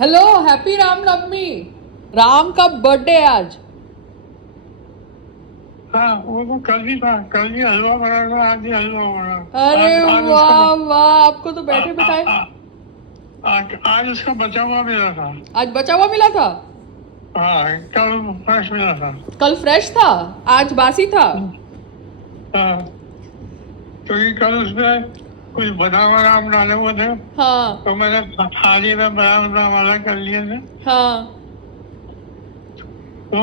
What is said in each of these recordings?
Hello, happy Ramnavami. Ram का birthday है आज। हाँ, वो तो कल भी था, कल भी हलवा बना था, आज भी हलवा बना। अरे आज उसका वाह वाह, आपको तो बैठे आ, बिठाए। आ, आज उसका बचा हुआ मिला था। आज बचा हुआ मिला था। हाँ, कल फ्रेश मिला था। कल फ्रेश था, आज बासी था। हाँ, क्योंकि कल उसमें कुछ बादाम वादाम डाले हुए थे, हाँ तो मैंने थाली में बादाम वाला कर लिए थे। हाँ। तो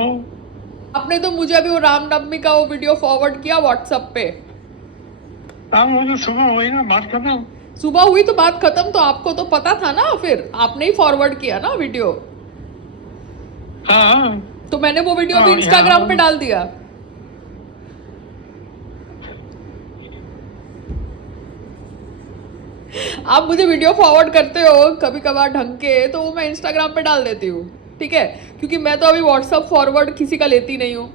आपने तो मुझे अभी वो रामनवमी का वो वीडियो फॉरवर्ड किया व्हाट्सएप पे। हाँ, वो तो सुबह हुई ना, बात खत्म। सुबह हुई तो बात खत्म, तो आपको तो पता था ना, फिर आपने ही फॉरवर्ड किया ना वीडियो। हाँ तो मैंने वो वीडियो भी हाँ, इंस्टाग्राम पे डाल दिया। आप मुझे वीडियो फॉरवर्ड करते हो कभी कभार ढंग के, तो वो मैं इंस्टाग्राम पे डाल देती हूँ, ठीक है। क्योंकि मैं तो अभी व्हाट्सएप फॉरवर्ड किसी का लेती नहीं हूँ,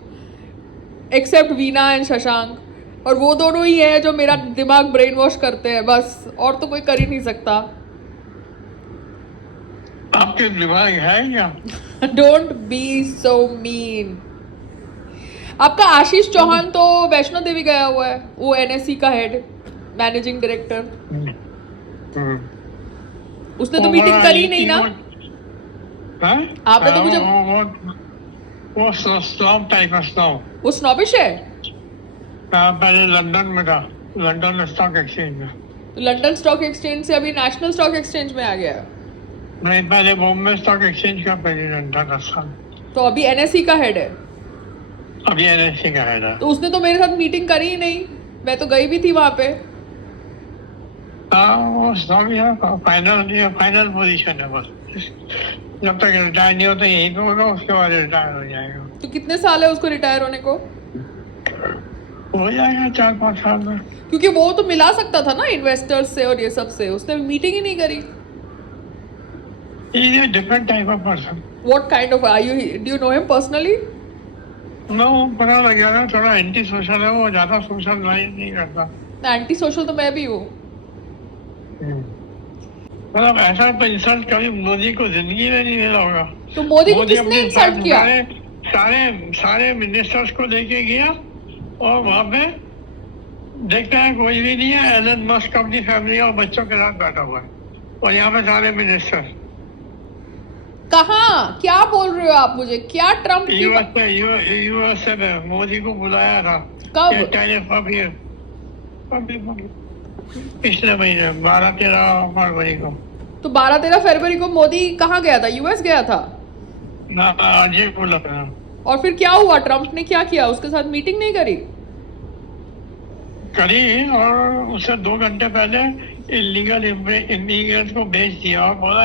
एक्सेप्ट वीना एंड शशांक। और वो दोनों ही है जो मेरा दिमाग ब्रेन वॉश करते हैं, बस और तो कोई कर ही नहीं सकता। आपके दिमाग है क्या? Don't be so mean. आपका आशीष चौहान तो वैष्णो देवी गया हुआ है, वो एनएससी का हेड, मैनेजिंग डायरेक्टर। हम्म। उसने तो वो मीटिंग बड़ा करी नहीं ना। हाँ? आपने तो हाँ, मुझे। वो स्नॉब टाइप का स्नॉब। वो स्नॉबिश है। पहले लंदन में था, लंदन स्टॉक एक्सचेंज में। तो लंदन स्टॉक एक्सचेंज से अभी नेशनल स्टॉक एक्सचेंज में आ गया है। नहीं, पहले बॉम्बे स्टॉक एक्सचेंज का प्रेसिडेंट था 10 साल। तो अभी एनएससी का हेड है। अभी एनएससी का है। तो उसने तो मेरे साथ मीटिंग करी ही नहीं, मैं तो गई भी थी वहां पे। हाँ, वो स्नॉब ही है, फाइनल पोजीशन है बस। जब तक रिटायर नहीं होता यही तो होगा, उसके बाद रिटायर हो जाएगा। तो कितने साल है उसको रिटायर होने को? हो जाएगा 4-5 साल में। क्योंकि वो तो मिला सकता था ना इन्वेस्टर्स से और ये सब से, उसने मीटिंग ही नहीं करी। He is a different type of person. What kind of, are you, do you know him personally? No, पता लग गया ना, थोड़ा एंटी सोशल है वो, ज्यादा सोशल लाइफ नहीं करता। एंटी सोशल तो मैं भी हूँ। मतलब ऐसा तो इंसल्ट कभी मोदी को जिंदगी में नहीं मिला होगा। तो मोदी को किसने अपने इंसल्ट किया? सारे मिनिस्टर्स को लेके गया और वहां पे देखता है कोई भी नहीं है, एलन मस्क अपनी फैमिली और बच्चों के साथ बैठा हुआ है, और यहाँ पे सारे मिनिस्टर। कहाँ, क्या बोल रहे हो आप मुझे? क्या ट्रम्प की यूएसए में मोदी को बुलाया था। कब? पिछले महीने 12-13 फरवरी को। तो 12-13 फरवरी को मोदी कहाँ गया था? यूएस गया था। ना, आज ही बोला था। और फिर क्या हुआ? ट्रम्प ने क्या किया? उसके साथ मीटिंग नहीं करी? करी, और उससे 2 घंटे पहले इलीगल इमिग्रेंट्स को भेज दिया और बोला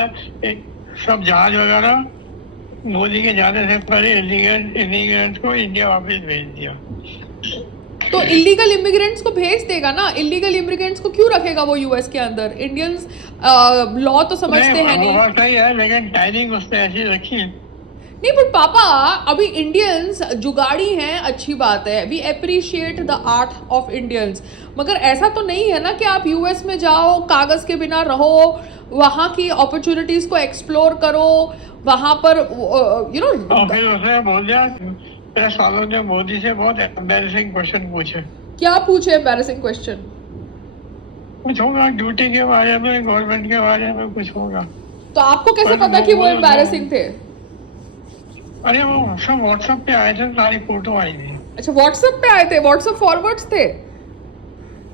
एक सब जहाज वगैरह मोदी के जाने से पहले इलीगल इमिग्रेंट्स को इंडिया वापस भेज दिया। तो इलीगल इमिग्रेंट्स को भेज देगा ना, इलीगल इमिग्रेंट्स को क्यों रखेगा वो यूएस के अंदर? इंडियंस लॉ तो समझते हैं नहीं। वो सही है, लेकिन टाइमिंग उसने ऐसी रखी है। नहीं बट पापा, अभी इंडियंस जुगाड़ी हैं, अच्छी बात है, we appreciate the art of Indians. मगर ऐसा तो नहीं है ना कि आप यूएस में जाओ, कागज के बिना रहो, वहाँ की अपॉर्चुनिटीज को एक्सप्लोर करो, वहाँ पर यू नो। और फिर उसने बोल दिया, मेरे सालों ने मोदी से बहुत एम्बैरेसिंग क्वेश्चन पूछे। क्या पूछे एम्बैरेसिंग क्वेश्चन? कुछ होगा ड्यूटी के बारे में, गवर्नमेंट के बारे में कुछ होगा। तो आपको कैसे पता कि वो एम्बैरेसिंग थे? अरे वो सब व्हाट्सएप पे आए थे, सारी फोटो आई थी। अच्छा, व्हाट्सएप पे आए थे, व्हाट्सएप फॉरवर्ड्स थे।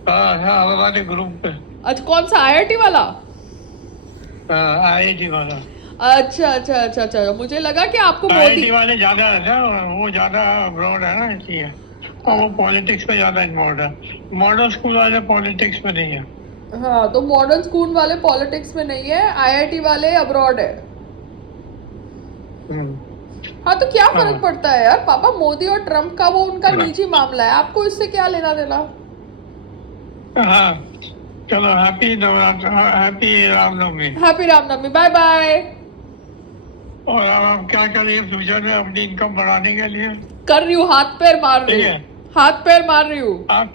हाँ, हमारे ग्रुप पे। अच्छा, कौन सा, आईआईटी वाला? आईआईटी वाला। अच्छा अच्छा अच्छा अच्छा, मुझे लगा कि आपको आईआईटी मोदी। वाले ज्यादा है, वो ज्यादा अब्रॉड है ना, इसलिए और वो पॉलिटिक्स में ज्यादा इन्वॉल्व है। मॉडल स्कूल वाले पॉलिटिक्स में नहीं है। हाँ, तो मॉडर्न स्कूल वाले पॉलिटिक्स में नहीं है, आईआईटी वाले अब्रॉड है। हाँ, तो क्या फर्क पड़ता है यार पापा, मोदी और ट्रम्प का वो उनका निजी मामला है, आपको इससे क्या लेना देना? हाँ, चलो, happy Navratra, happy Ramnavami. Happy Ramnavami, bye bye. और अब आप क्या करिए फ्यूचर में अपनी इनकम बढ़ाने के लिए? कर रही हूँ, हाथ पैर मार रही हूँ, हाथ पैर मार रही हूँ। आप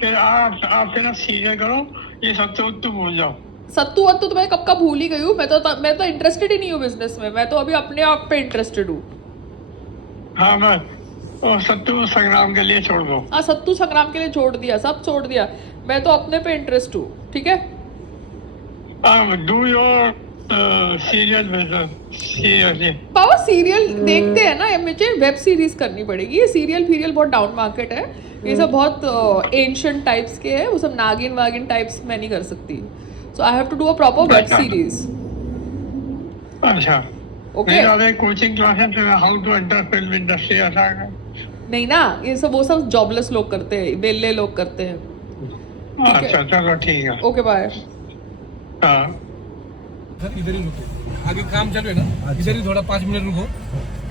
फिर सीधे करो, ये सब तो भूल जाओ। सत्तू वत्तू तो मैं कब का भूल ही गई हूँ. मैं तो इंटरेस्टेड ही नहीं हूँ बिजनेस में. मैं तो अभी अपने आप पे इंटरेस्टेड हूँ. हाँ बस वो सत्तू संग्राम के लिए छोड़ दो. हाँ, सत्तू संग्राम के लिए छोड़ दिया, सब छोड़ दिया. मैं तो अपने पे इंटरेस्ट हूँ. ठीक है. Do your serial business seriously. Baba serial देखते हैं ना, मुझे वेब सीरीज करनी पड़ेगी. ये सीरियल फीरियल बहुत डाउन मार्केट है. ये सब बहुत एंशियंट टाइप्स के हैं. वो सब नागिन वागिन टाइप्स मैं नहीं कर सकती. So I have to do a proper web series. अच्छा. ओके. नहीं अबे coaching classes how to enter film industry ऐसा है. नहीं ना, ये सब वो सब जॉबलेस लोग करते हैं, वेले लोग करते हैं. ठीक है. अच्छा चलो ठीक है. Okay bye. हाँ सर इधर ही रुको, आगे काम चल रहा है ना. इधर ही थोड़ा 5 मिनट रुको,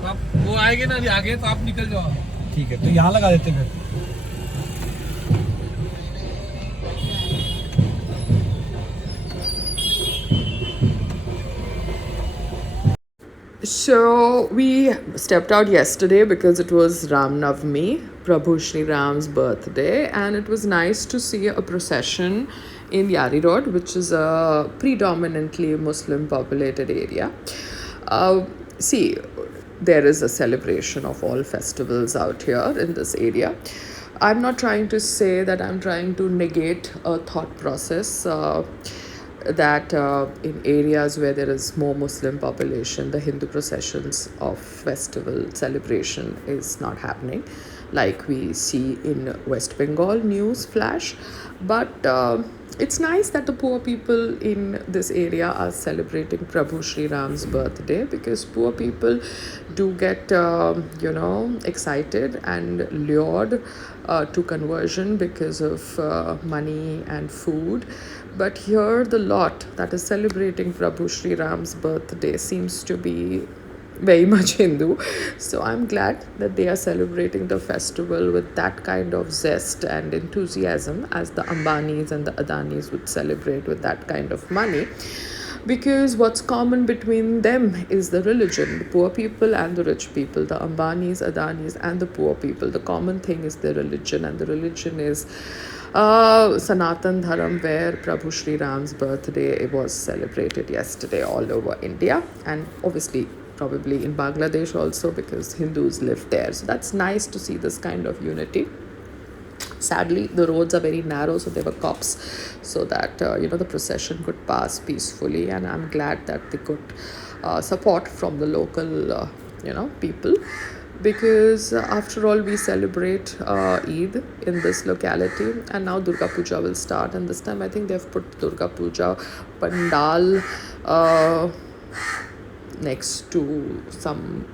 तो आप वो आएंगे ना आगे, तो आप निकल जाओ. ठीक है, तो यहाँ लगा देते हैं फिर. So we stepped out yesterday because it was Ramnavami, Prabhu Shri Ram's birthday, and it was nice to see a procession in Yari Road, which is a predominantly Muslim populated area. See, there is a celebration of all festivals out here in this area. I'm not trying to say that I'm trying to negate a thought process. That in areas where there is more Muslim population, the Hindu processions of festival celebration is not happening, like we see in West Bengal news flash. But it's nice that the poor people in this area are celebrating Prabhu Shri Ram's birthday, because poor people do get excited and lured to conversion because of money and food. But here the lot that is celebrating Prabhu Shri Ram's birthday seems to be very much Hindu. So I'm glad that they are celebrating the festival with that kind of zest and enthusiasm as the Ambanis and the Adanis would celebrate with that kind of money. Because what's common between them is the religion, the poor people and the rich people, the Ambanis, Adanis, and the poor people. The common thing is the religion, and the religion is Sanatan Dharam, where Prabhu Shri Ram's birthday was celebrated yesterday all over India, and obviously probably in Bangladesh also, because Hindus live there. So that's nice to see this kind of unity. Sadly, the roads are very narrow, so there were cops so that the procession could pass peacefully, and I'm glad that they got support from the local people, because after all we celebrate Eid in this locality, and now Durga Puja will start, and this time I think they've put Durga Puja pandal next to some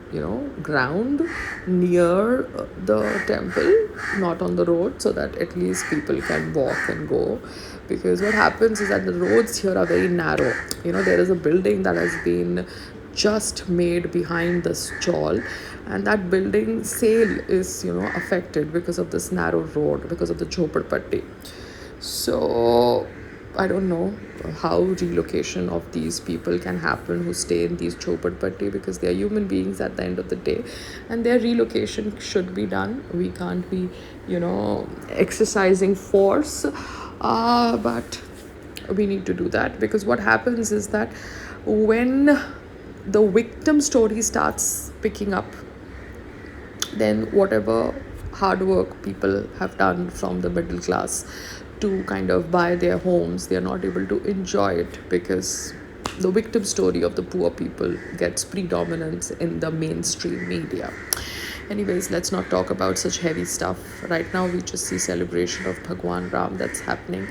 ground near the temple, not on the road, so that at least people can walk and go. Because what happens is that the roads here are very narrow. There is a building that has been just made behind the stall, and that building sale is affected because of this narrow road, because of the Jhoppadpatti. So I don't know how relocation of these people can happen who stay in these Jhoppadpatti, because they are human beings at the end of the day, and their relocation should be done. We can't be exercising force, but we need to do that, because what happens is that when the victim story starts picking up, then whatever hard work people have done from the middle class to kind of buy their homes, they are not able to enjoy it, because the victim story of the poor people gets predominance in the mainstream media. Anyways, let's not talk about such heavy stuff. Right now we just see celebration of Bhagwan Ram that's happening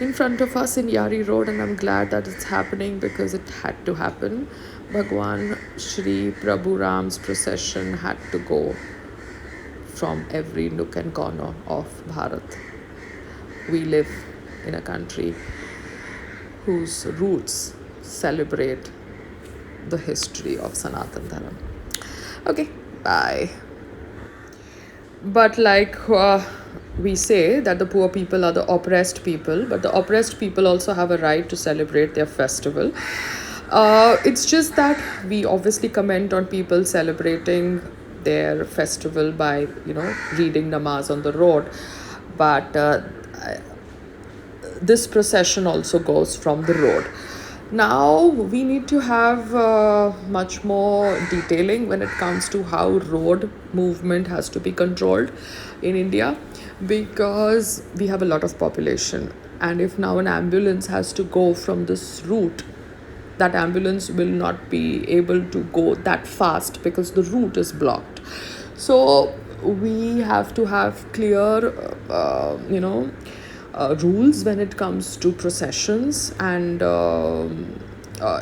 in front of us in Yari Road, and I'm glad that it's happening because it had to happen. Bhagwan Shri Prabhu Ram's procession had to go from every nook and corner of Bharat. We live in a country whose roots celebrate the history of Sanatan Dharam. Okay, bye. But like we say that the poor people are the oppressed people, but the oppressed people also have a right to celebrate their festival. It's just that we obviously comment on people celebrating their festival by reading namaz on the road, but this procession also goes from the road. Now we need to have much more detailing when it comes to how road movement has to be controlled in India, because we have a lot of population, and if now an ambulance has to go from this route, that ambulance will not be able to go that fast because the route is blocked. So we have to have clear rules when it comes to processions and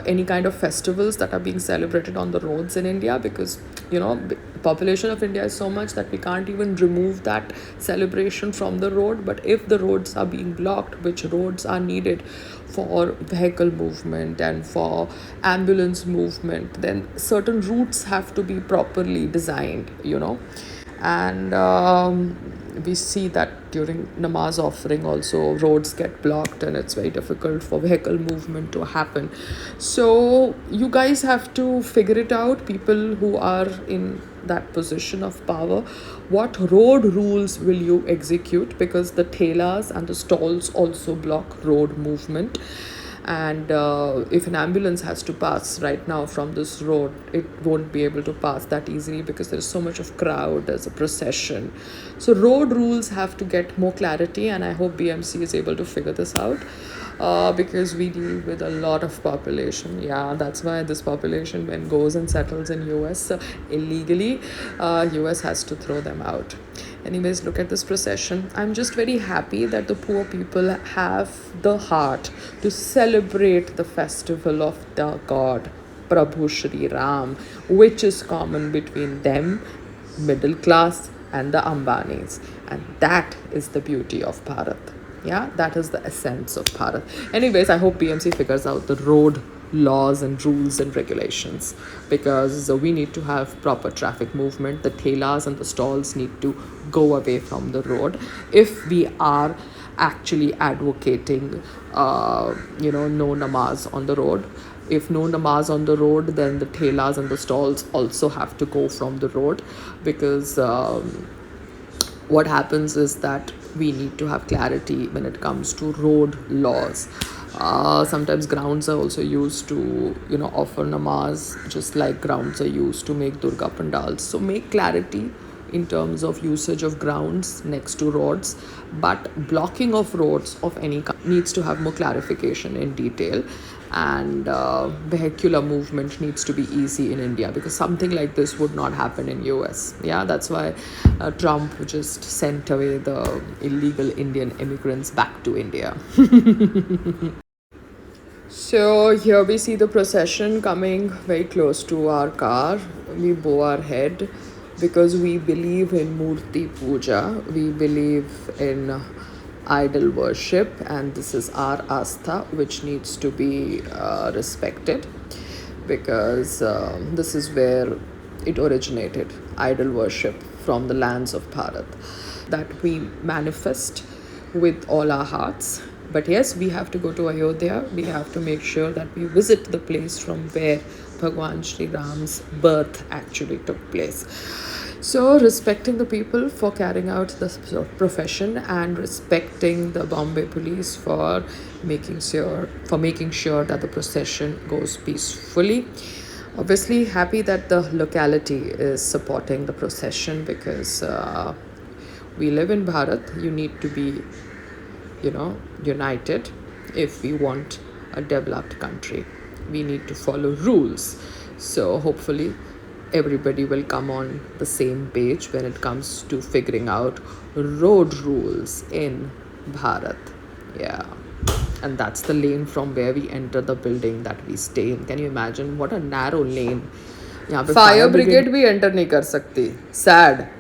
any kind of festivals that are being celebrated on the roads in India, because population of India is so much that we can't even remove that celebration from the road. But if the roads are being blocked, which roads are needed for vehicle movement and for ambulance movement, then certain routes have to be properly designed, and we see that during namaz offering also roads get blocked and it's very difficult for vehicle movement to happen. So you guys have to figure it out, people who are in that position of power. What road rules will you execute, because the thelas and the stalls also block road movement. And if an ambulance has to pass right now from this road, it won't be able to pass that easily because there's so much of crowd, there's a procession. So road rules have to get more clarity, and I hope BMC is able to figure this out, because we deal with a lot of population. Yeah, that's why this population, when goes and settles in US illegally, US has to throw them out. Anyways, look at this procession. I'm just very happy that the poor people have the heart to celebrate the festival of the god Prabhu Shri Ram, which is common between them, middle class, and the Ambanis. And that is the beauty of Bharat. Yeah, that is the essence of Bharat. Anyways, I hope BMC figures out the road laws and rules and regulations, because we need to have proper traffic movement. The thelas and the stalls need to go away from the road if we are actually advocating no namaz on the road. If no namaz on the road, then the thelas and the stalls also have to go from the road, because what happens is that we need to have clarity when it comes to road laws. Sometimes grounds are also used to offer namaz, just like grounds are used to make Durga pandals. So make clarity in terms of usage of grounds next to roads, but blocking of roads of any kind needs to have more clarification in detail. And vehicular movement needs to be easy in India, because something like this would not happen in US. Yeah, that's why Trump just sent away the illegal Indian immigrants back to India. So here we see the procession coming very close to our car. We bow our head because we believe in Murti Puja. We believe in idol worship, and this is our astha, which needs to be respected, because this is where it originated, idol worship from the lands of Bharat, that we manifest with all our hearts. But yes, we have to go to Ayodhya. We have to make sure that we visit the place from where Bhagwan Shri Ram's birth actually took place. So respecting the people for carrying out this profession, and respecting the Bombay police for making sure that the procession goes peacefully. Obviously happy that the locality is supporting the procession, because we live in Bharat. You need to be united if we want a developed country. We need to follow rules. So hopefully everybody will come on the same page when it comes to figuring out road rules in Bharat. Yeah. And that's the lane from where we enter the building that we stay in. Can you imagine what a narrow lane? यहाँ पे fire brigade भी enter नहीं कर सकती. Sad.